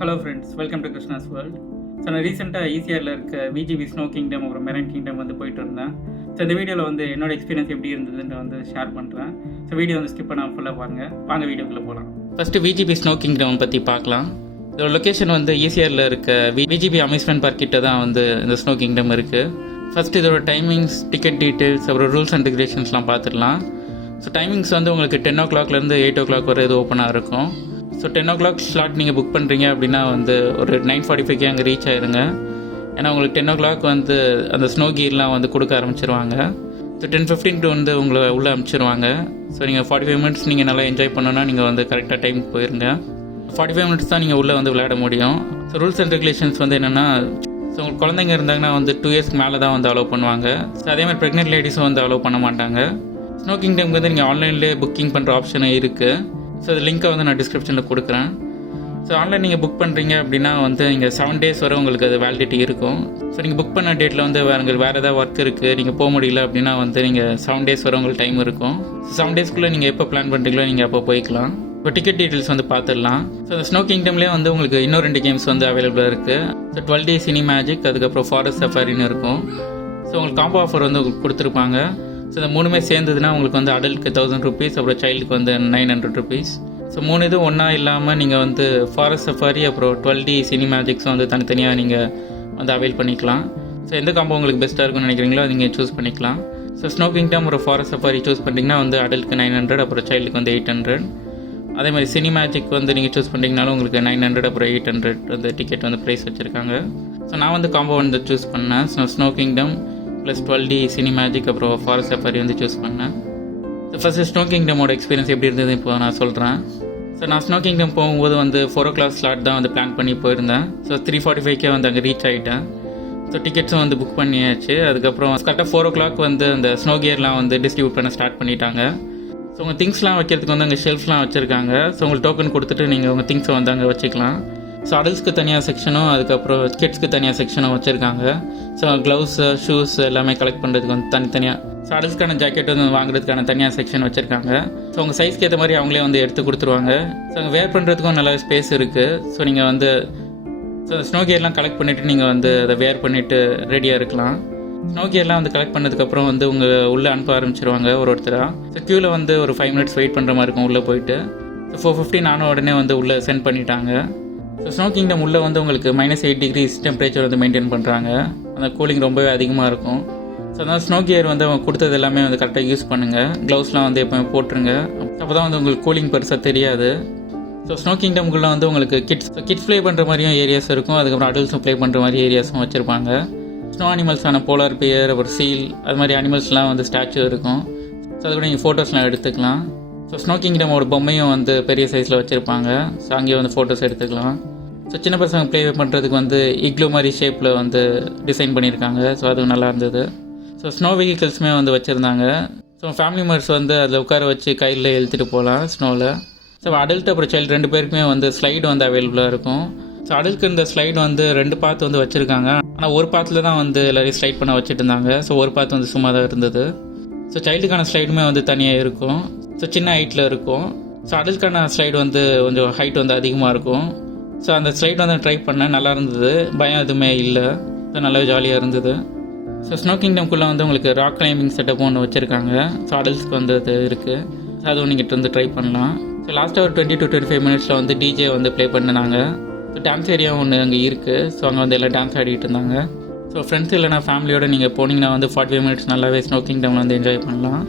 Hello friends, welcome to Krishna's world. So நான் ரீசெண்டாக ஈசிஆரில் இருக்க விஜிபி ஸ்னோ கிங்டம் அப்புறம் மெரைன் கிங்டம் வந்து போயிட்டு இருந்தேன். ஸோ இந்த வீடியோவில் வந்து என்னோட எக்ஸ்பீரியன்ஸ் எப்படி இருந்ததுன்னு வந்து ஷேர் பண்ணுறேன். ஸோ வீடியோ வந்து ஸ்கிப் பண்ணாமல் ஃபுல்லாக வாங்க வீடியோக்குள்ளே போகலாம். ஃபஸ்ட்டு விஜிபி ஸ்னோ கிங்டம் பற்றி பார்க்கலாம். இதோட லொக்கேஷன் வந்து ஈசிஆரில் இருக்க விஜிபி அம்யூஸ்மெண்ட் பார்க் கிட்ட தான் வந்து இந்த ஸ்னோ கிங்டம் இருக்குது. ஃபஸ்ட்டு இதோட டைமிங்ஸ், டிக்கெட் டீட்டெயில்ஸ், அப்புறம் ரூல்ஸ் அண்ட் ரெகுலேஷன்ஸ்லாம் பார்த்துடலாம். ஸோ டைமிங்ஸ் வந்து உங்களுக்கு 10 o'clock - 8 o'clock வரை இது ஓப்பனாக இருக்கும். ஸோ 10 o'clock ஸ்லாட் நீங்கள் புக் பண்ணுறீங்க அப்படின்னா வந்து ஒரு 9:45 அங்கே ரீச் ஆயிருங்க. ஏன்னா உங்களுக்கு 10 o'clock வந்து அந்த ஸ்னோ கீர்லாம் வந்து கொடுக்க ஆரம்பிச்சிருவாங்க. ஸோ 10:15 வந்து உங்களை உள்ளே அனுப்பிச்சிருவாங்க. ஸோ நீங்கள் 45 minutes நீங்கள் நல்லா என்ஜாய் பண்ணணுன்னா நீங்கள் வந்து கரெக்டாக டைமுக்கு போயிருங்க. 45 minutes தான் நீங்கள் உள்ளே வந்து விளையாட முடியும். ஸோ ரூல்ஸ் அண்ட் ரெகுலேஷன்ஸ் வந்து என்னென்னா, ஸோ உங்களுக்கு குழந்தைங்க இருந்தாங்கன்னா வந்து 2 years மேலே தான் வந்து அலோவ் பண்ணுவாங்க. ஸோ அதேமாதிரி ப்ரெக்னென்ட் லேடிஸும் வந்து அலோவ் பண்ண மாட்டாங்க. ஸ்னோ கிங்டம்க்கு வந்து நீங்கள் ஆன்லைன்லேயே புக்கிங் பண்ணுற ஆப்ஷனும் இருக்குது. ஸோ அது லிங்க்கை வந்து நான் டிஸ்கிரிப்ஷனில் கொடுக்குறேன். ஸோ ஆன்லைன் நீங்கள் புக் பண்ணுறீங்க அப்படின்னா வந்து நீங்கள் 7 days வரை உங்களுக்கு அது வேலிடிட்டி இருக்கும். ஸோ நீங்கள் புக் பண்ண டேட்டில் வந்து வேறு ஏதாவது ஒர்க் இருக்குது, நீங்கள் போக முடியல அப்படின்னா வந்து நீங்கள் 7 days வரை உங்களுக்கு டைம் இருக்கும். ஸோ 7 daysக்குள்ளே நீங்கள் எப்போ பிளான் பண்ணுறீங்களோ நீங்கள் அப்போ போய்க்கலாம். இப்போ டிக்கெட் டீட்டெயில்ஸ் வந்து பார்த்துடலாம். ஸோ இந்த ஸ்னோ கிங்டம்லேயே வந்து உங்களுக்கு இன்னும் 2 games வந்து அவைலபிளாக இருக்குது. ஸோ 12 Day சினி மேஜிக், அதுக்கப்புறம் ஃபாரஸ்ட் சஃபாரின்னு இருக்கும். ஸோ உங்களுக்கு காம்போ ஆஃபர் வந்து உங்களுக்கு கொடுத்துருப்பாங்க. ஸோ இந்த 3மே சேர்ந்ததுன்னா உங்களுக்கு வந்து அடல்ட்க்கு 1000 rupees, அப்புறம் சைல்டுக்கு வந்து 900 rupees. ஸோ 3 இது ஒன்றா இல்லாமல் நீங்கள் வந்து ஃபாரஸ்ட் சஃபாரி அப்புறம் 12 Day சினி மேஜிக்ஸ் வந்து தனித்தனியாக நீங்கள் வந்து அவைல் பண்ணிக்கலாம். ஸோ எந்த காம்போ உங்களுக்கு பெஸ்ட்டாக இருக்கும்னு நினைக்கிறீங்களோ அது நீங்கள் சூஸ் பண்ணிக்கலாம். ஸோ ஸ்னோ கிங்டம் ஒரு ஃபாரஸ்ட் சஃபாரி சூஸ் பண்ணிங்கன்னா வந்து அடல்ட்க்கு 900, அப்புறம் சைல்டுக்கு வந்து 800. அதே மாதிரி சினி மேஜிக் வந்து நீங்கள் சூஸ் பண்ணிங்கனாலும் உங்களுக்கு 900 அப்புறம் 800 வந்து டிக்கெட் வந்து ப்ரைஸ் வச்சுருக்காங்க. ஸோ நான் வந்து காம்போ வந்து சூஸ் பண்ணேன். Snow Kingdom plus 12 Day Cine Magic அப்புறம் ஃபாரஸ்ட் சஃபாரி வந்து சூஸ் பண்ணேன். ஸோ ஃபஸ்ட்டு ஸ்னோ கிங்டமோட எக்ஸ்பீரியன்ஸ் எப்படி இருந்தது இப்போ நான் சொல்கிறேன். ஸோ நான் ஸ்னோ கிங்டம் போகும்போது வந்து 4 o'clock ஸ்லாட் தான் வந்து பிளான் பண்ணி போயிருந்தேன். ஸோ 3:45 வந்து அங்கே ரீச் ஆகிட்டேன். ஸோ டிக்கெட்ஸும் வந்து புக் பண்ணியாச்சு. அதுக்கப்புறம் கரெக்டாக 4 o'clock வந்து அந்த ஸ்னோ கியர்லாம் வந்து டிஸ்ட்ரிபியூட் பண்ண ஸ்டார்ட் பண்ணிட்டாங்க. ஸோ உங்கள் திங்ஸ்லாம் வைக்கிறதுக்கு வந்து அங்கே ஷெல்ஃப்லாம் வச்சுருக்காங்க. ஸோ உங்களுக்கு டோக்கன் கொடுத்துட்டு நீங்கள் உங்கள் திங்ஸை வந்து அங்கே வச்சுக்கலாம். ஸோ அடல்ட்ஸ்க்கு தனியாக செக்ஷனும் அதுக்கப்புறம் கிட்ஸ்க்கு தனியாக செக்ஷனும் வச்சுருக்காங்க. ஸோ க்ளவுஸு, ஷூஸ் எல்லாமே கலெக்ட் பண்ணுறதுக்கு வந்து தனித்தனியாக. ஸோ அடல்ட்ஸ்க்கான ஜாக்கெட் வந்து வாங்குறதுக்கான தனியாக செக்ஷன் வச்சுருக்காங்க. ஸோ உங்கள் சைஸ்க்கு ஏற்ற மாதிரி அவங்களே வந்து எடுத்து கொடுத்துருவாங்க. ஸோ அங்கே வேர் பண்ணுறதுக்கும் நல்லா ஸ்பேஸ் இருக்குது. ஸோ நீங்கள் வந்து ஸ்னோ கியர்லாம் கலெக்ட் பண்ணிவிட்டு நீங்கள் வந்து அதை வேர் பண்ணிவிட்டு ரெடியாக இருக்கலாம். ஸ்னோ கியர்லாம் வந்து கலெக்ட் பண்ணதுக்கப்புறம் வந்து உங்கள் உள்ளே அனுப்ப ஆரம்பிச்சிருவாங்க ஒருத்தராக. ஸோ க்யூவில் வந்து ஒரு 5 minutes வெயிட் பண்ணுற மாதிரி இருக்கும் உள்ளே போயிட்டு. ஸோ 4:15 ஆன உடனே வந்து உள்ளே சென்ட் பண்ணிட்டாங்க. ஸோ ஸ்னோ கிங்டம் உள்ளே வந்து உங்களுக்கு -8 degrees டெம்பரேச்சர் வந்து மெயின்டைன் பண்ணுறாங்க. அந்த கூலிங் ரொம்பவே அதிகமாக இருக்கும். ஸோ அதனால் ஸ்னோ கியர் வந்து அவங்க கொடுத்தது எல்லாமே வந்து கரெக்டாக யூஸ் பண்ணுங்கள். க்ளவுஸ்லாம் வந்து எப்போவுமே போட்டுருங்க. அப்போ தான் வந்து உங்களுக்கு கூலிங் பெருசாக தெரியாது. ஸோ ஸ்னோ கிங்டம்குள்ளே வந்து உங்களுக்கு கிட்ஸ் ப்ளே பண்ணுற மாதிரியும் ஏரியாஸ் இருக்கும். அதுக்கப்புறம் அடல்ட்ஸும் ப்ளே பண்ணுற மாதிரி ஏரியாஸும் வச்சுருப்பாங்க. ஸ்னோ அனிமல்ஸான போலார் பியர், அப்புறம் சீல், அது மாதிரி அனிமல்ஸ்லாம் வந்து ஸ்டாச்சு இருக்கும். ஸோ அது கூட நீங்கள் ஃபோட்டோஸ்லாம் எடுத்துக்கலாம். ஸோ ஸ்னோ கிங்டமோட பொம்மையும் வந்து பெரிய சைஸில் வச்சுருப்பாங்க. ஸோ அங்கேயே வந்து ஃபோட்டோஸ் எடுத்துக்கலாம். ஸோ சின்ன பசங்க ப்ளே பண்ணுறதுக்கு வந்து இக்லோ மாதிரி ஷேப்பில் வந்து டிசைன் பண்ணியிருக்காங்க. ஸோ அது நல்லா இருந்தது. ஸோ ஸ்னோ வெஹிக்கிள்ஸுமே வந்து வச்சுருந்தாங்க. ஸோ ஃபேமிலி மெம்பர்ஸ் வந்து அதில் உட்கார வச்சு கையில் இழுத்துட்டு போகலாம் ஸ்னோவில். ஸோ அடல்ட் அப்புறம் சைல்டு 2 பேருக்குமே வந்து ஸ்லைடு வந்து அவைலபிளாக இருக்கும். ஸோ அடல்ட்க்கு இந்த ஸ்லைடு வந்து 2 பாத் வந்து வச்சுருக்காங்க. ஆனால் ஒரு பாத்தில் தான் வந்து எல்லோரையும் ஸ்லைட் பண்ண வச்சுட்டு இருந்தாங்க. ஸோ ஒரு பாத் வந்து சும்மா தான் இருந்தது. ஸோ சைல்டுக்கான ஸ்லைடுமே வந்து தனியாக இருக்கும். ஸோ சின்ன ஹைட்டில் இருக்கும். ஸோ அடல்ட்கான ஸ்லைடு வந்து கொஞ்சம் ஹைட் வந்து அதிகமாக இருக்கும். ஸோ அந்த ஸ்லைட் வந்து ட்ரை பண்ணேன், நல்லா இருந்தது. பயம் எதுவுமே இல்லை. ஸோ நல்லாவே ஜாலியாக இருந்தது. ஸோ ஸ்னோ கிங்டம்குள்ளே வந்து உங்களுக்கு ராக் கிளைம்பிங் செட்டப் ஒன்று வச்சுருக்காங்க. ஸோ அடல்ட்ஸ்க்கு வந்து அது இருக்குது. ஸோ அதுவும் நீங்கள் வந்து ட்ரை பண்ணலாம். ஸோ லாஸ்ட்டாக ஒரு 20 to 25 minutes வந்து டிஜே வந்து ப்ளே பண்ணினாங்க. ஸோ டான்ஸ் ஏரியா ஒன்று அங்கே இருக்குது. ஸோ அங்கே வந்து எல்லாம் டான்ஸ் ஆடிட்டு இருந்தாங்க. ஸோ ஃப்ரெண்ட்ஸ் இல்லைனா ஃபேமிலியோடு நீங்கள் போனீங்கன்னா வந்து 45 minutes நல்லாவே ஸ்னோ கிங்டமில் வந்து என்ஜாய் பண்ணலாம்.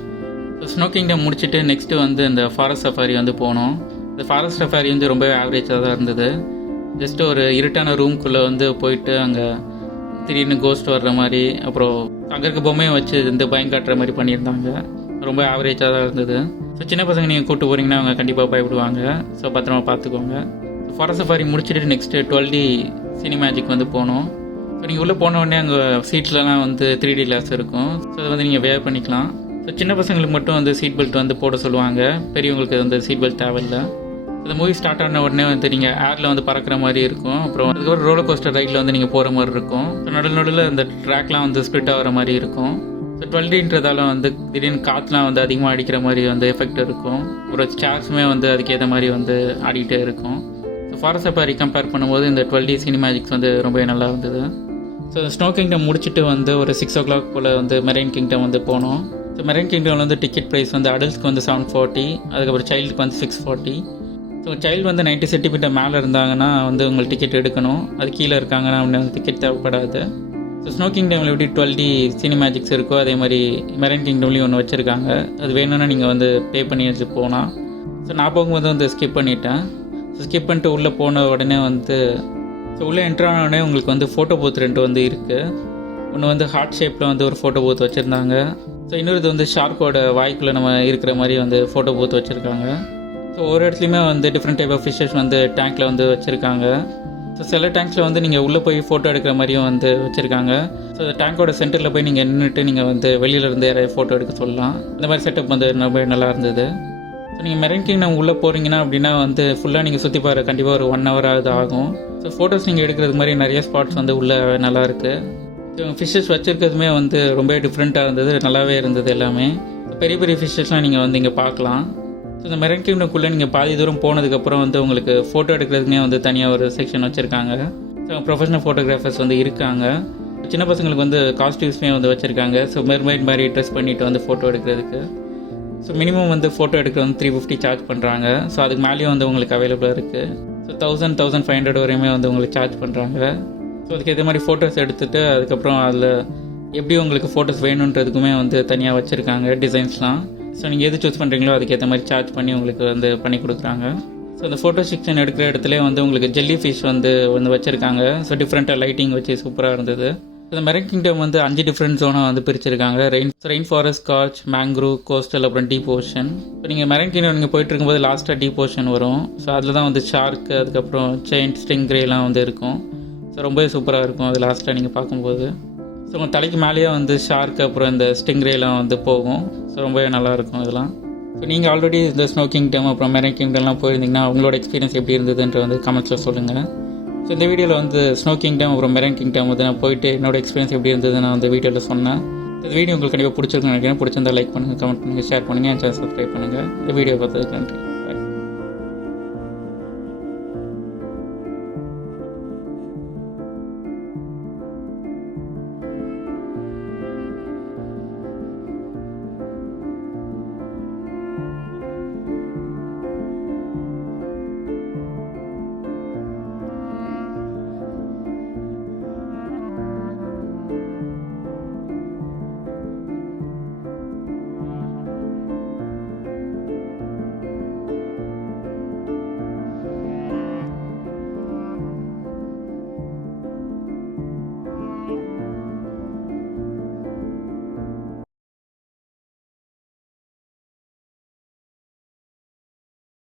ஸோ ஸ்னோ கிங்டம் முடிச்சுட்டு நெக்ஸ்ட்டு வந்து இந்த ஃபாரஸ்ட் சஃபாரி வந்து போனோம். இந்த ஃபாரஸ்ட் சஃபாரி வந்து ரொம்பவே ஆவரேஜாக தான் இருந்தது. ஜஸ்ட்டு ஒரு இருட்டான ரூம்குள்ளே வந்து போயிட்டு அங்கே திடீர்னு கோஸ்ட் வர்ற மாதிரி, அப்புறம் அங்கே இருக்க பொம்மையை வச்சு இந்த பயம் காட்டுற மாதிரி பண்ணியிருந்தாங்க. ரொம்ப ஆவரேஜாக தான் இருந்தது. ஸோ சின்ன பசங்க நீங்கள் கூப்பிட்டு போகிறீங்கன்னா அவங்க கண்டிப்பாக பயப்படுவாங்க. ஸோ பத்திரமா பார்த்துக்கோங்க. ஃபாரஸ்ட் சஃபாரி முடிச்சுட்டு நெக்ஸ்ட்டு 12 Day சினி மேஜிக் வந்து போனோம். ஸோ நீங்கள் உள்ளே போனோடனே அங்கே சீட்லலாம் வந்து 3D கிளாஸ் இருக்கும். ஸோ அதை வந்து நீங்கள் வேர் பண்ணிக்கலாம். ஸோ சின்ன பசங்களுக்கு மட்டும் வந்து சீட் பெல்ட் வந்து போட சொல்லுவாங்க. பெரியவங்களுக்கு வந்து சீட் பெல்ட் தேவையில்லை. இந்த மூவி ஸ்டார்ட் ஆன உடனே வந்து நீங்கள் ஏரில் வந்து பறக்கிற மாதிரி இருக்கும். அப்புறம் அதுக்கப்புறம் ரோலர் கோஸ்டர் ரைட்டில் வந்து நீங்கள் போகிற மாதிரி இருக்கும். ஸோ நடுவில் இந்த ட்ராக்லாம் வந்து ஸ்ப்ளிட் ஆகிற மாதிரி இருக்கும். ஸோ 12 Dன்றதால வந்து திடீர்னு காற்றுலாம் வந்து அதிகமாக அடிக்கிற மாதிரி வந்து எஃபெக்ட் இருக்கும். ஒரு சேர்ஸுமே வந்து அதுக்கேற்ற மாதிரி வந்து ஆடிக்கிட்டே இருக்கும். ஸோ ஃபாரஸ்ட் சஃபாரி கம்பேர் பண்ணும்போது இந்த 12D சினிமேஜிக்ஸ் வந்து ரொம்ப நல்லா இருந்தது. ஸோ ஸ்னோ கிங்டம் முடிச்சுட்டு வந்து ஒரு 6 o'clock போல் வந்து மெரைன் கிங்டம் வந்து போனோம். ஸோ மெரைன் கிங்டம் வந்து டிக்கெட் ப்ரைஸ் வந்து அடல்ட்ஸ்க்கு வந்து 740, அதுக்கப்புறம் சைல்டுக்கு வந்து 640. ஸோ சைல்டு வந்து 90 சென்டிமீட்டர் மேலே இருந்தாங்கன்னா வந்து உங்களுக்கு டிக்கெட் எடுக்கணும். அது கீழே இருக்காங்கன்னா வந்து டிக்கெட் தேவைப்படாது. ஸோ ஸ்னோ கிங்டமில் எப்படி 12D சினிமேஜிக்ஸ் இருக்கோ அதே மாதிரி மெரைன் கிங்டம்லேயும் ஒன்று வச்சுருக்காங்க. அது வேணும்னா நீங்கள் வந்து பே பண்ணி வச்சு போகலாம். ஸோ நான் போகும்போது வந்து ஸ்கிப் பண்ணிட்டேன். ஸோ ஸ்கிப் பண்ணிட்டு உள்ளே போன உடனே வந்து உள்ளே என்ட்ரான உடனே உங்களுக்கு வந்து ஃபோட்டோ பூத் 2 வந்து இருக்குது. ஒன்று வந்து ஹார்ட் ஷேப்பில் வந்து ஒரு ஃபோட்டோ பூத் வச்சுருந்தாங்க. ஸோ இன்னொரு வந்து ஷார்க்கோட வாய்க்குள்ளே நம்ம இருக்கிற மாதிரி வந்து ஃபோட்டோ பூத் வச்சுருக்காங்க. ஸோ ஒரு இடத்துலையுமே வந்து டிஃப்ரெண்ட் டைப் ஆஃப் ஃபிஷ்ஷஸ் வந்து டேங்க்கில் வந்து வச்சுருக்காங்க. ஸோ சில டேங்க்ஸில் வந்து நீங்கள் உள்ளே போய் ஃபோட்டோ எடுக்கிற மாதிரியும் வந்து வச்சுருக்காங்க. ஸோ அந்த டேங்கோட சென்டரில் போய் நீங்கள் நின்றுட்டு நீங்கள் வந்து வெளியிலேருந்து யாரையும் ஃபோட்டோ எடுக்க சொல்லலாம். இந்த மாதிரி செட்டப் வந்து ரொம்ப நல்லா இருந்தது. ஸோ நீங்கள் மெரைன் கிங்டம் உள்ளே போகிறீங்கன்னா அப்படின்னா வந்து ஃபுல்லாக நீங்கள் சுற்றி பாரு கண்டிப்பாக ஒரு 1 hour ஆகும். ஸோ ஃபோட்டோஸ் நீங்கள் எடுக்கிறது மாதிரி நிறைய ஸ்பாட்ஸ் வந்து உள்ளே நல்லா இருக்குது. ஸோ ஃபிஷ்ஷஸ் வச்சுருக்கிறதுமே வந்து ரொம்ப டிஃப்ரெண்ட்டாக இருந்தது, நல்லாவே இருந்தது எல்லாமே. பெரிய பெரிய ஃபிஷ்ஷஸ்லாம் நீங்கள் வந்து இங்கே பார்க்கலாம். ஸோ இந்த மெரைன் கிங்டம்குள்ளே நீங்கள் பாதி தூரம் போனதுக்கப்புறம் வந்து உங்களுக்கு ஃபோட்டோ எடுக்கிறதுக்குனே வந்து தனியாக ஒரு செக்ஷன் வச்சுருக்காங்க. ஸோ ப்ரொஃபஷனல் ஃபோட்டோகிராஃபர்ஸ் வந்து இருக்காங்க. சின்ன பசங்களுக்கு வந்து காஸ்டியூம்ஸுமே வந்து வச்சுருக்காங்க. ஸோ மெர்மைட் மாதிரி ட்ரெஸ் பண்ணிவிட்டு வந்து ஃபோட்டோ எடுக்கிறதுக்கு. ஸோ மினிமம் வந்து ஃபோட்டோ எடுக்கிறது வந்து 350 சார்ஜ் பண்ணுறாங்க. ஸோ அதுக்கு மேலேயும் வந்து உங்களுக்கு அவைலபிளாக இருக்குது. ஸோ 1000-1500 வரையுமே வந்து உங்களுக்கு சார்ஜ் பண்ணுறாங்க. ஸோ அதுக்கு ஏற்ற மாதிரி ஃபோட்டோஸ் எடுத்துகிட்டு அதுக்கப்புறம் அதில் எப்படி உங்களுக்கு ஃபோட்டோஸ் வேணுன்றதுக்குமே வந்து தனியாக வச்சுருக்காங்க டிசைன்ஸ்லாம். ஸோ நீங்கள் எது சூஸ் பண்ணுறீங்களோ அதுக்கேற்ற மாதிரி சார்ஜ் பண்ணி உங்களுக்கு வந்து பண்ணி கொடுக்குறாங்க. ஸோ அந்த ஃபோட்டோ செக்ஷன் எடுக்கிற இடத்துல வந்து உங்களுக்கு ஜெல்லி ஃபிஷ் வந்து வச்சுருக்காங்க. ஸோ டிஃப்ரெண்ட்டாக லைட்டிங் வச்சு சூப்பராக இருந்தது. இந்த மெரைன் கிங்டம் வந்து 5 டிஃப்ரெண்ட் ஜோனாக வந்து பிரிச்சிருக்காங்க. ரெயின் ஃபாரஸ்ட், கார்ச், மேங்க்ரூவ், கோஸ்டல், அப்புறம் டீப் ஓஷன். இப்போ நீங்கள் மெரைன் கிங்டம் நீங்கள் போயிட்டு இருக்கும்போது லாஸ்ட்டாக டீப் ஓஷன் வரும். ஸோ அதில் தான் வந்து ஷார்க்கு, அதுக்கப்புறம் செயின்ட், ஸ்டிங்ரேலாம் வந்து இருக்கும். ஸோ ரொம்பவே சூப்பராக இருக்கும் அது லாஸ்ட்டாக நீங்கள் பார்க்கும்போது. ஸோ உங்கள் தலைக்கு மேலேயே வந்து ஷார்க்கு அப்புறம் இந்த ஸ்டிங்ரேலாம் வந்து போகும். ஸோ ரொம்பவே நல்லாயிருக்கும் இதெல்லாம். ஸோ நீங்கள் ஆல்ரெடி இந்த ஸ்னோ கிங்டம் அப்புறம் மெரைன் கிங்டம்லாம் போயிருந்தீங்கன்னா அவங்களோட எக்ஸ்பீரியன்ஸ் எப்படி இருந்ததுன்ற வந்து கமெண்ட்ஸில் சொல்லுங்கள். ஸோ இந்த வீடியோவில் வந்து ஸ்னோ கிங்டம் அப்புறம் மெரைன் கிங்டம் வந்து நான் போயிட்டு என்னோட எக்ஸ்பீரியன்ஸ் எப்படி இருந்தது நான் அந்த வீடியோவில் சொன்னேன். இந்த வீடியோ உங்களுக்கு கண்டிப்பாக பிடிச்சிருக்குன்னு நினைக்கிறேன். பிடிச்சிருந்தா லைக் பண்ணுங்கள், கமெண்ட் பண்ணுங்கள், ஷேர் பண்ணுங்கள், என் சேனல் சப்ஸ்கிரைப் பண்ணுங்கள். இந்த வீடியோ பார்த்ததுக்கு நன்றி.